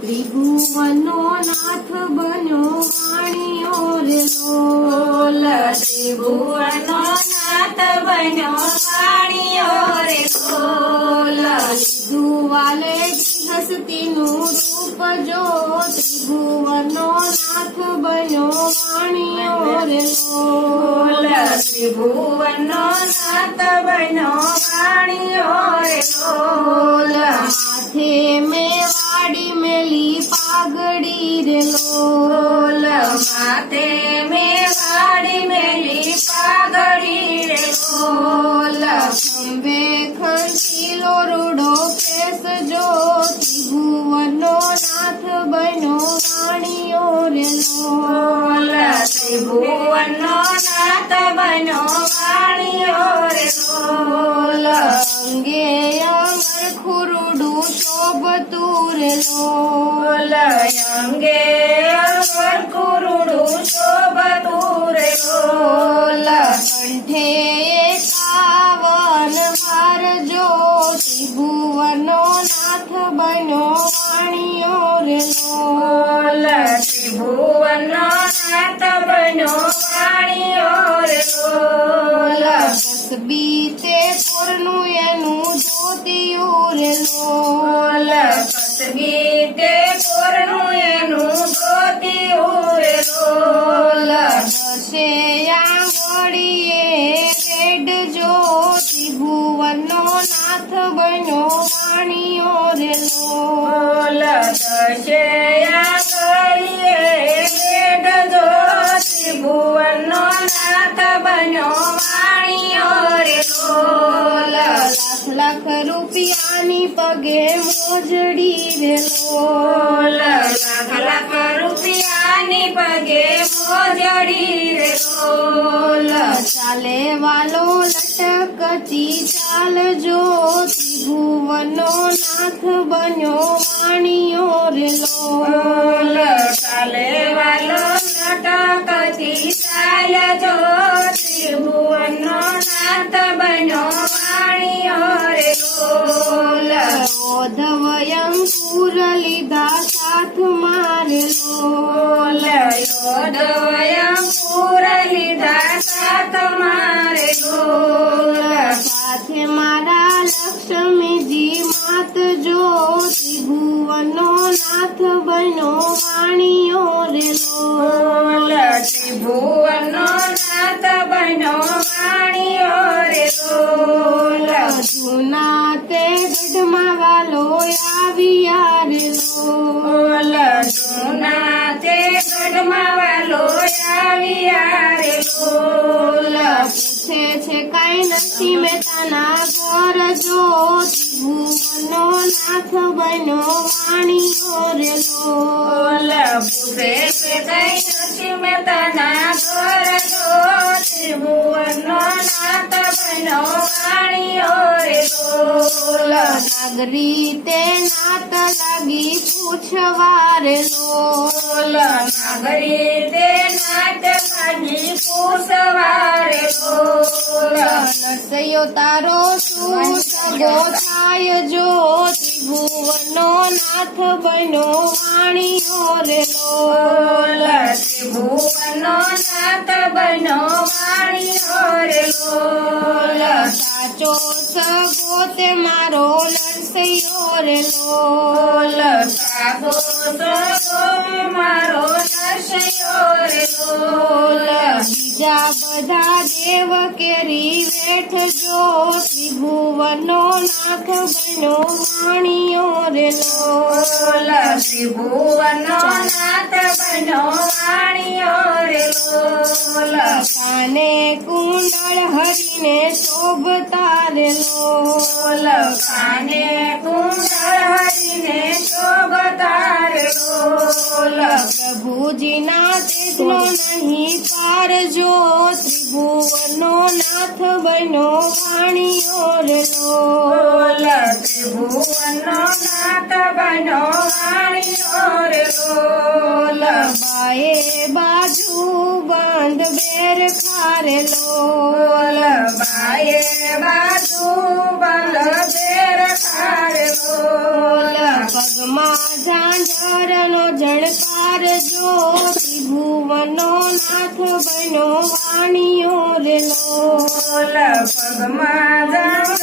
ત્રિભુવનો નાથ બન્યો વાણીઓ રે લોલ ત્રિભુવનો નાથ બન્યો વાણીઓ રે લોલ દુવાલે હસતીનું રૂપ જો ત્રિભુવનો નાથ બન્યો વાણીઓ રે બોલ લોલ ત્રિભુવનો સાત બનો વાણીઓ રે બોલ માથે મેં વાડી મેલી પાગડી રે લોલ. માથે મે વાડી મેલી ત્રિભુવનો નાથ બન્યો વાણીઓ રે બોલ અંગે અમર ખુરડું શોભતું રે લોલ બોલ અંગે અવર કુરુડું શોભતું પગે મોજડી રે લોલ લાખ લાખ રૂપિયાની પગે મોજડી રે બોલ. ચાલે વાલો લટકતી ચાલ જો ત્રિભુવનો નાથ બન્યો વાણીઓ રે લોલ. જૂના તે ગઢમાં વાલો આવ્યા રે લોલ જૂના તે ગઢમાં વાલો આવ્યા રે બોલ પૂછે છે કઈ નથી મહેતાના ઘર જો ત્રિભુવનો નાથ બન્યો વાણીઓ રે લોલ પૂછે છે કઈ નથી મહેતાના ઘર જો ત્રિભુવનનો નાગરી તે નાત લાગી પૂછવાર લોલ. નાગરી તે નાત લાગી પૂછવાર લોલ. નરસૈયો તારો સુસગો થાય જો ત્રિભુવનો નાથ બનો વાણીઓ રે લોલ. ત્રિભુવનો નાથ બન્યો વાણીઓ રે બોલ સાચો સગો તે મારો નરસૈયો રે લોલ બોલ સાધો સગો મારો નરસૈયો રે બોલ બીજા બધા દેવ કેરી વેઠ જો ત્રિભુવનો નાથ બન્યો વાણીઓ રે લોલ બોલ ત્રિભુવનનો નાથ બન્યો વાણીઓ રે બોલ કાને કુંડળ હરીને શોભતા રે લોલ બોલ કાને કુંડળ હરીને શોભતાર બોલ પ્રભુજીના તેજનો નહીં પાર જો ત્રિભુવનો નાથ બન્યો વાણીઓ રે બોલ લોલ ત્રિભુવનનો નાથ બન્યો વાણીઓ રે બોલ બાએ બાજુ બંધ બેર ખારે બોલ લોલ બાએ બાજુ બલદેર ખાર બોલ. પગમાં ઝાંઝરનો જણકાર જો ભુવનો નાથ બનો વાણીઓ રે લોલ. તમારા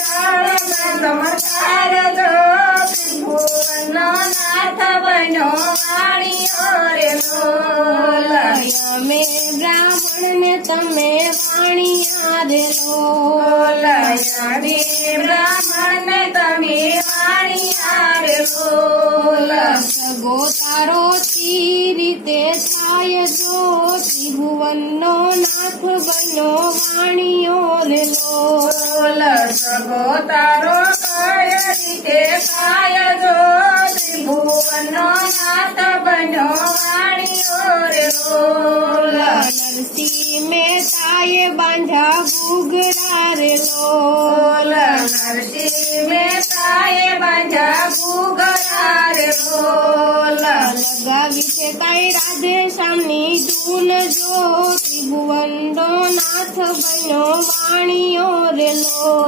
લયાડી બ્રાહ્મણ ને તમે વાણિયા રે લોલ સગો તારો તી રીતે થાય જો ત્રિભુવનનો નાથ બન્યો વાણિયો રે લોલ લોલ સગો તારો કય રીતે કાય જો ત્રિભુવનનો નાથ બન્યો વાણિયો રે લોલ નરસિંહ મહેતાએ બાંધ્યા ગુગરા રે લોલ લગાવી છે તાઈ રાધે શ્યામની ધૂન જો ત્રિભુવનનો નાથ બન્યો વાણીઓ રે લોલ.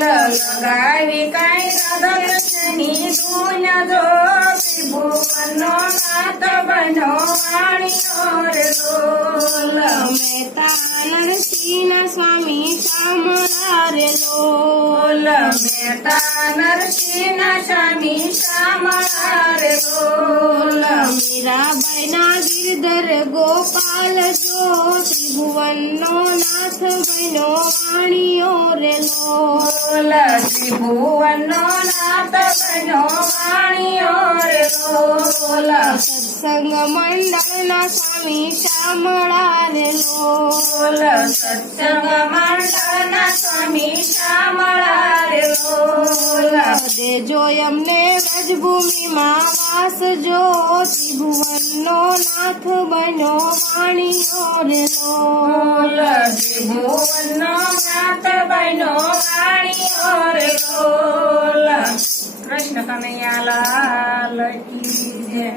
લગાવી કઈ રાધાકૃષ્ણની ધૂન જો ત્રિભુવનનો નાથ બન્યો વાણીઓ રે લોલ. મહેતા સ્વામી શામળા રે લોલ. મહેતા સ્વામી શામળા રે લોલ મીરાબાઈના ગીરધર ગોપાલ જો ત્રિભુવનનો નાથ બન્યો વાણીઓ રે લોલ. ત્રિભુવન નો નાથ બન્યો વાણીઓ રે લોલ. સત્સંગ મંડળના સ્વામી શામળા રે લોલ લોલ સત્સંગ મંડળના સ્વામી શામળા રે લોલ દેજો અમને વ્રજભૂમિમાં વાસ જો ત્રિભુવનનો નાથ બન્યો વાણિયો રે લોલ લોલ ત્રિભુવનનો નાથ બન્યો વાણિયો રે લોલ કૃષ્ણ કનૈયા લાલ કી જય